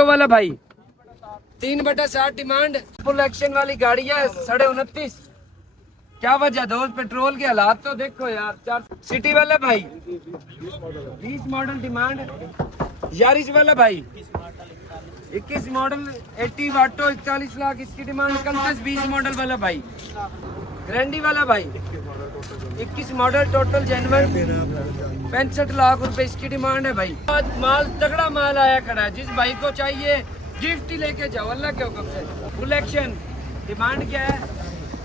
Alto वाला भाई 3/60 demand, full action वाली गाड़ी है, 29.5। क्या वजह दोस्त, पेट्रोल के हालात तो देखो यार। 4 सिटी वाला भाई 20 मॉडल डिमांड, यारिस वाला भाई 21 मॉडल 80 वाटो 41 लाख इसकी डिमांड। कल्टस 20 मॉडल वाला भाई, ग्रैंडी वाला भाई 21 मॉडल टोटल जेन्युइन 65 लाख रुपए इसकी डिमांड है भाई। आज माल तगड़ा माल आया खड़ा है, जिस भाई को चाहिए गिफ्ट ही लेके जाओ अल्लाह के हुक्म से। फुल एक्शन डिमांड क्या है,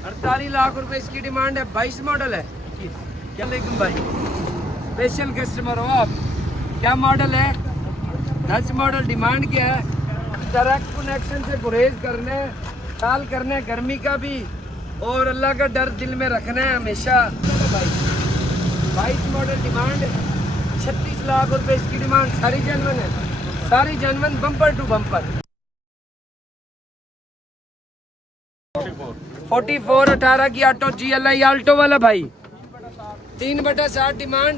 48 लाख रुपए इसकी डिमांड है। 22 मॉडल है। क्या लेकिन भाई स्पेशल कस्टमर हो आप। क्या मॉडल है, 10 मॉडल डिमांड क्या है। डायरेक्ट कनेक्शन से गुरेज करने, साल करने गर्मी का भी, और अल्लाह का डर दिल में रखना है हमेशा भाई। 22 मॉडल डिमांड, 36 लाख रुपए इसकी डिमांड। सारी जेन्युइन है, सारी जेन्युइन, बम्पर टू बम्पर। 44 18 की ऑटो GLI आल्टो वाला भाई 3/60 डिमांड,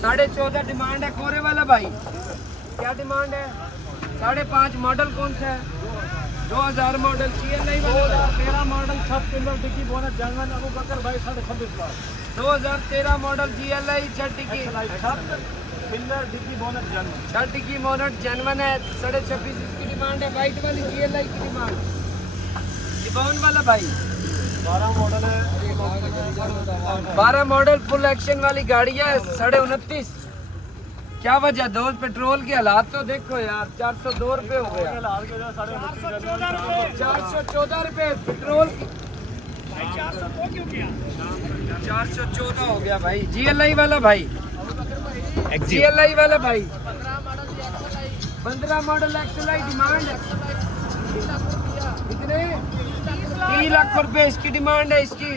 14.5 डिमांड है। कोरे वाला भाई क्या डिमांड है, 5.5 मॉडल कौन सा है, 2000 मॉडल GLI वाला 13 model 6 pillar dickey bonnet genuine Abu Bakar भाई 26.5 लाख। 2013 मॉडल GLI 6 टिक्की पिलर डिक्की बोनट जेन्युइन 6 टिक्की मोनट जेन्युइन है। 26.5 इसकी डिमांड है। वाइट वाली GLI की डिमांड। लिबॉन वाला भाई 12 मॉडल है, 12 मॉडल फुल एक्शन वाली गाड़ी है, 29.5। क्या वजह दोस्त, पेट्रोल के हालात तो देखो यार। 402 रुपए हो गया, 414 रुपए पेट्रोल की, 414 हो गया भाई। GLI वाला भाई, GLI वाला भाई 15 मॉडल XLI डिमांड कितने, 3 लाख रुपए इसकी डिमांड है। इसकी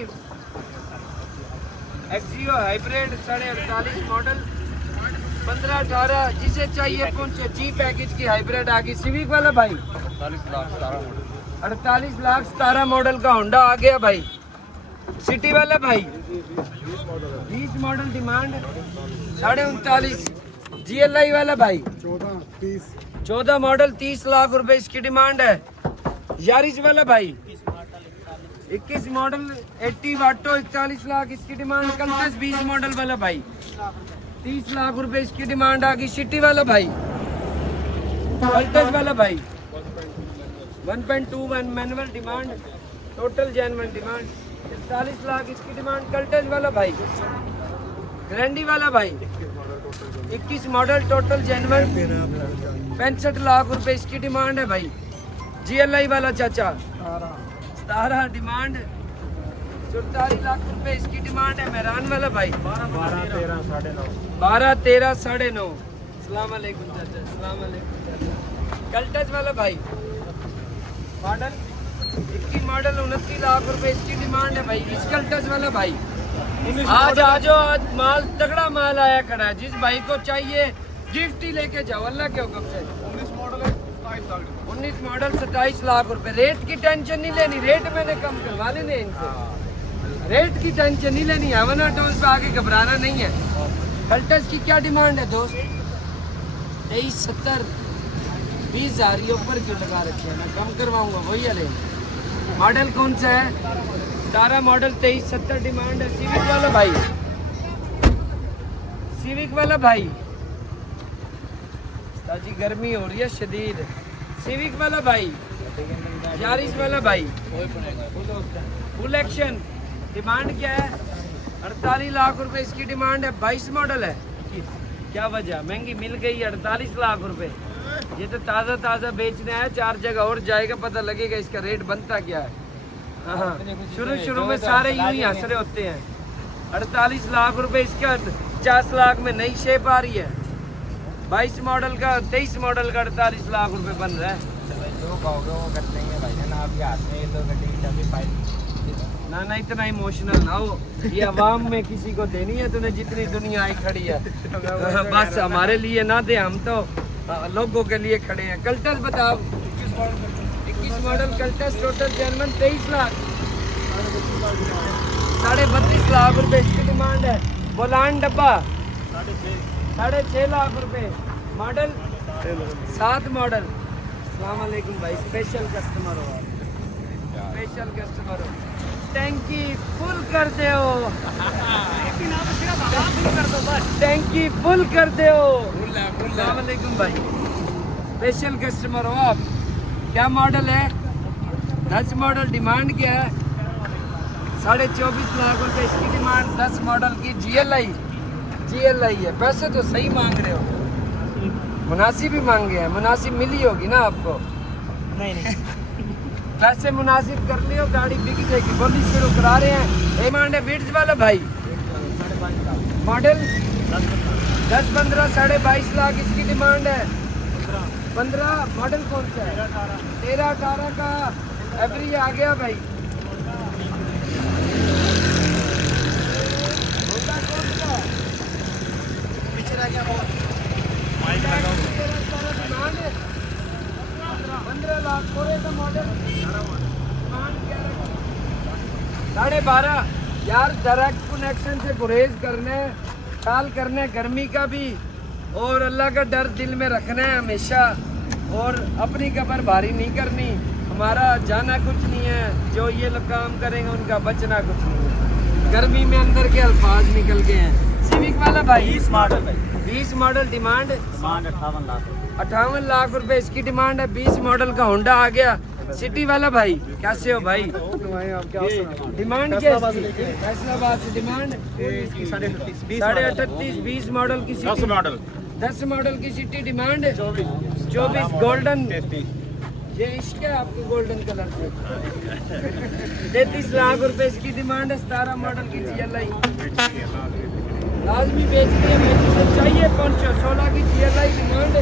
एक्सियो हाइब्रिड 48.5 मॉडल 15-18, जिसे चाहिए पहुंचे। जी पैकेज की हाइब्रिड आ गई। सिविक वाला भाई 48 लाख 17 मॉडल का होंडा आ गया भाई। सिटी वाला भाई 20 मॉडल डिमांड, 39.5। GLI वाला भाई 14 मॉडल 30 लाख रुपए इसकी डिमांड है। यारिस वाला भाई 21 मॉडल 80 वाटो 41 लाख इसकी डिमांड। कल्टस 20 मॉडल वाला भाई 30 लाख रुपए इसकी डिमांड आ गई। सिटी वाला भाई, कल्टस वाला भाई 1.21 manual demand, total genuine demand 41 lakh इसकी डिमांड। कल्टस वाला भाई, ग्रैंडी वाला भाई 21 मॉडल टोटल जेन्युइन 65 लाख रुपए इसकी डिमांड है भाई। GLI वाला चाचा 17 डिमांड, 44 लाख रुपए इसकी डिमांड है। मेहरान वाला भाई 12 13 9.5। अस्सलाम वालेकुम चाचा, अस्सलाम वालेकुम चाचा। कल्टस वाला भाई मॉडल 21 मॉडल 29 लाख रुपए इसकी डिमांड है भाई। इस कल्टस वाला भाई आज आज माल तगड़ा माल आया खड़ा है, जिस भाई को चाहिए गिफ्ट ही लेके जाओ अल्लाह के हुक्म से। 19 मॉडल है 27 लाख। 19 मॉडल 27 लाख रुपए। रेट की टेंशन नहीं लेनी, रेट मैंने कम करवा लेने इनसे। रेट की टेंशन नहीं लेनी, हवाना टोल पे आगे घबराना नहीं है। कल्टस की क्या डिमांड है दोस्त, 23 70 20 हजार ये ऊपर क्यों लगा रखे हैं, मैं कम करवाऊंगा वही अले। मॉडल कौन सा है, 17 मॉडल 23 70 डिमांड है। सिविक वाला भाई, सिविक वाला भाई ताजी गर्मी हो रही है शदीद। सिविक वाला भाई, यारिस वाला भाई फुल एक्शन डिमांड क्या है, 48 लाख रुपए इसकी डिमांड है। 22 मॉडल है। क्या वजह, महंगी मिल गई 48 लाख रुपए। ये तो ताज़ा ताज़ा बेचना है, 4 जगह और जाएगा, पता लगेगा इसका रेट बनता क्या है। हाँ, शुरू में सारे यूं ही हंस रहे होते हैं। 48 लाख रुपए इसका, 50 लाख में नई शेप आ रही है। 22 मॉडल का 23 मॉडल का 48 लाख रुपए बन रहा है। ना इतना इमोशनल ना हो, ये अवाम में किसी को देनी है तूने, जितनी दुनिया आई खड़ी है बस हमारे लिए ना दे, हम तो लोगों के लिए खड़े हैं। कल्टस बताओ, 21 model Cultus total genuine 23 lakh 32.5 lakh रुपए इसकी डिमांड है। बोलान डब्बा 6.5 लाख रुपए। मॉडल 7 मॉडल अस्सलाम वालेकुम भाई, स्पेशल कस्टमर हो आप, स्पेशल कस्टमर हो। टैंकी फुल कर दे हो, टैंकी फुल कर दे हो। अस्सलाम वालेकुम भाई, स्पेशल कस्टमर हो आप। क्या मॉडल है? 10 मॉडल, डिमांड क्या है? 24.5 लाख रुपए इसकी डिमांड। 10 मॉडल की GLI है। पैसे तो सही मांग रहे हो, मुनासिब ही मांगे हैं। मुनासिब मिली होगी ना आपको? नहीं पैसे मुनासिब कर लियो, गाड़ी बिक जाएगी। बोली शुरू करा रहे हैं। डिमांड है बिट्स वाला भाई, मॉडल 10-15, 22.5 लाख इसकी डिमांड है। 15 मॉडल कौन सा है? 13-18 का एवरी आ गया भाई। होंडा कौन सा? 15 लाख पूरे का मॉडल। 12.5 यार, डायरेक्ट कनेक्शन से गुरेज करने, ख्याल करने गर्मी का भी, और अल्लाह का डर दिल में रखना है हमेशा, और अपनी कब्र भारी नहीं करनी। हमारा जाना कुछ नहीं है, जो ये लोग काम करेंगे उनका बचना कुछ नहीं है। गर्मी में अंदर के अल्फाज निकल गए हैं। सिविक वाला भाई 20 मॉडल भाई, 20 मॉडल, डिमांड 58 लाख। 58 लाख रुपए इसकी डिमांड है। 20 मॉडल का होंडा आ गया। सिटी वाला भाई कैसे हो भाई? डिमांड क्या है इसकी? फैसलाबाद से डिमांड 38.5। 20 मॉडल की सिटी, 10 मॉडल की सिटी डिमांड 24। गोल्डन, ये इश्क है आपको गोल्डन कलर से। 33 लाख रुपए इसकी डिमांड है। 17 मॉडल की GLI लाजमी बेचनी है, जिसे चाहिए पहुंचो। 16 की GLI डिमांड,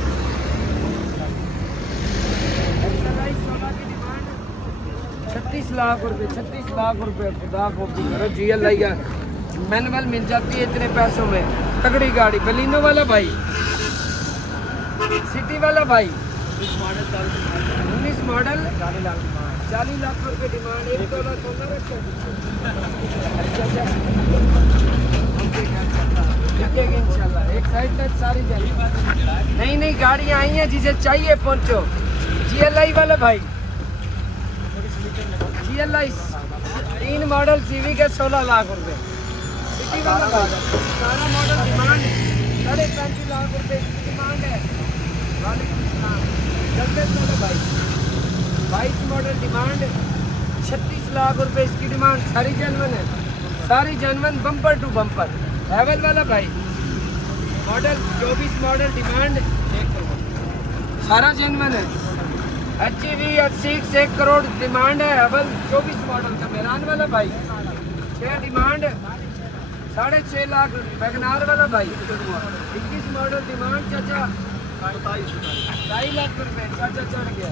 36 लाख रुपए। 36 लाख रुपए खुदा को भी करो। GLI का मैनुअल मिल जाती है इतने पैसों में, तगड़ी गाड़ी। बलिनो वाला भाई, सिटी वाला भाई 19 मॉडल, 40 लाख रुपए डिमांड। 1 तोला सोना रखो। बिकेगी इंशाल्लाह। एक साइड तक सारी जगह नई नई गाड़ियाँ आई हैं, जिसे चाहिए पहुंचो। GLI वाला भाई, GLI 3 मॉडल सिविक है, 16 लाख रुपए। सिटी वाला भाई 17 मॉडल डिमांड 35 लाख रुपए इसकी डिमांड है। वालेकुम सलाम। जल्दी वाला भाई 22 मॉडल डिमांड 36 लाख रुपए इसकी डिमांड। सारी जनवन है, सारी जनवन, बम्पर टू बम्पर। हैवल वाला भाई मॉडल 24 मॉडल डिमांड, सारा जनवन है। HEV 1 करोड़ डिमांड है। हैवल 24 मॉडल का। मेहरान वाला भाई 6 डिमांड 6.5 लाख। वैगनार वाला भाई 21 मॉडल डिमांड चाचा 2.5 लाख रुपए। चाचा चढ़ गया,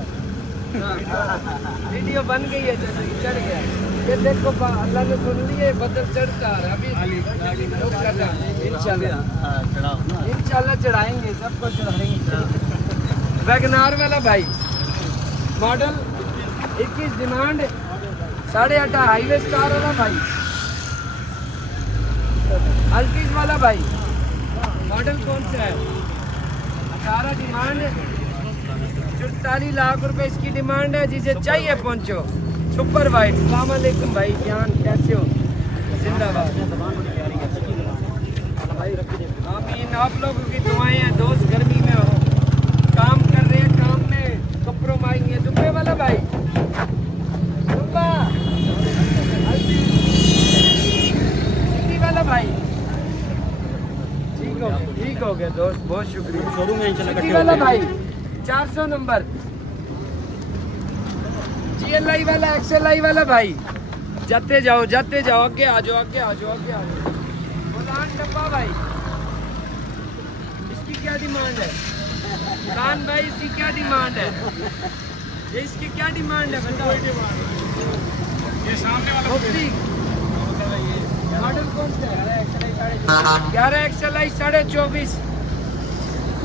वीडियो बन गई है चाचा की, चढ़ गया। ये देखो अल्लाह ने सुन लिए, बदल चढ़ता है अभी। इंशाल्लाह चढ़ाएंगे, सबको चढ़ाएंगे। वैगनार वाला भाई मॉडल 21 डिमांड 8.5 हाईवे स्टार वाला भाई। अल्टीज वाला भाई मॉडल कौन सा है? 18 डिमांड 44 लाख रुपए इसकी डिमांड है। जिसे चाहिए पहुंचो। Super white. अस्सलाम वालेकुम भाई जान, कैसे हो? जिंदाबाद। आमीन। आप लोगों की दुआएं हैं। दोस्त गर्मी में हो, काम कर रहे हैं, काम में कम्प्रोमाइज है। दुबे वाला भाई दुब्बा, सिटी वाला भाई ठीक हो गया दोस्त, बहुत शुक्रिया। शोरूम में इंशाल्लाह सिटी वाला भाई 400 नंबर। GLI वाला, XLI वाला भाई जाते जाओ आगे आ जाओ, आगे आ जाओ। बुलान डब्बा भाई, इसकी क्या डिमांड है? बुलान भाई इसकी क्या डिमांड है? ये इसकी क्या डिमांड है बताओ। ये सामने वाला मॉडल कौन सा है? 11 XLI 24.5।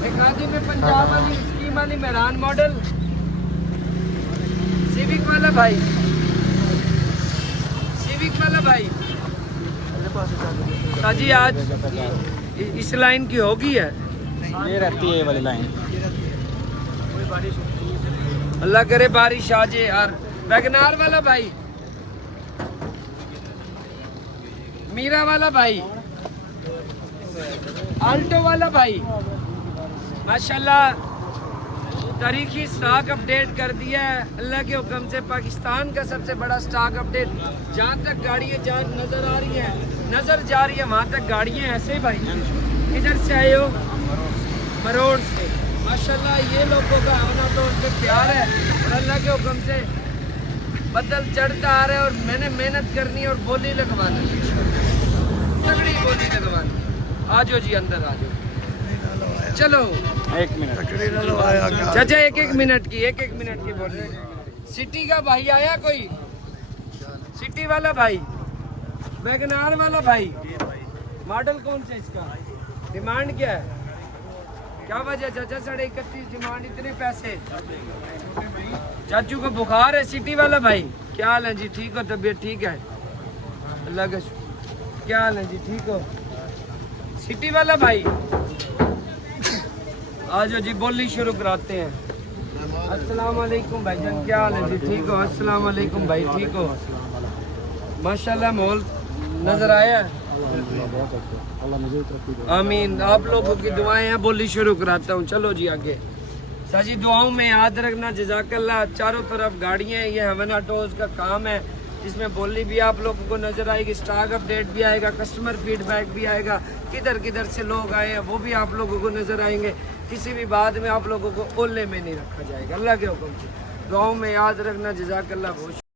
एक आदि में पंजाब वाली स्कीम वाली मेहरान मॉडल। सिविक वाला भाई, सिविक वाला भाई साजी आज इस लाइन की होगी है। ये रहती है ये वाली लाइन। अल्लाह करे बारिश आ जाए यार। वैगनार वाला भाई, मीरा वाला भाई, आल्टो वाला भाई, माशाल्लाह तारीखी स्टॉक अपडेट कर दिया है अल्लाह के हुक्म से। पाकिस्तान का सबसे बड़ा स्टॉक अपडेट। जहाँ तक गाड़ियाँ जहाँ नज़र आ रही हैं, नज़र जा रही है, वहाँ तक गाड़ियाँ ऐसे ही भाई। इधर से आए हो मरोड़ से, माशाल्लाह ये लोगों का आना तो उनसे प्यार है और अल्लाह के हुक्म से बदल चढ़ता आ रहा है और मैंने मेहनत करनी है और बोली लगवानी है, तगड़ी बोली लगवानी है। आ जाओ जी अंदर आ जाओ, चलो 1 मिनट चाचा एक एक मिनट की बोली। सिटी का भाई आया कोई, सिटी वाला भाई, वैगनार वाला भाई, मॉडल कौन सा इसका, डिमांड क्या है, क्या वजह चाचा? 31.5 डिमांड, इतने पैसे? चाचू को बुखार है। सिटी वाला भाई क्या हाल है जी, ठीक हो? तबीयत ठीक है? अल्लाह का शुक्र। क्या हाल है जी, ठीक हो? सिटी वाला भाई आज जी बोली शुरू कराते हैं। अस्सलाम वालेकुम भाईजान, क्या हाल है जी, ठीक हो? अस्सलाम वालेकुम भाई, ठीक हो? माशाल्लाह माहौल नजर आया। आमीन, आप लोगों की दुआएं हैं। बोली शुरू कराता हूँ, चलो जी आगे। साजी दुआओं में याद रखना, जज़ाकल्लाह। चारों तरफ गाड़ियाँ हैं, ये हवना टोज का काम है, जिसमें बोली भी आप लोगों को नजर आएगी, स्टॉक अपडेट भी आएगा, कस्टमर फीडबैक भी आएगा, किधर किधर से लोग आए हैं वो भी आप लोगों को नजर आएंगे। किसी भी बात में आप लोगों को ओले में नहीं रखा जाएगा अल्लाह के हुक्म से। दुआओं में याद रखना, जज़ाकल्लाह बहुत।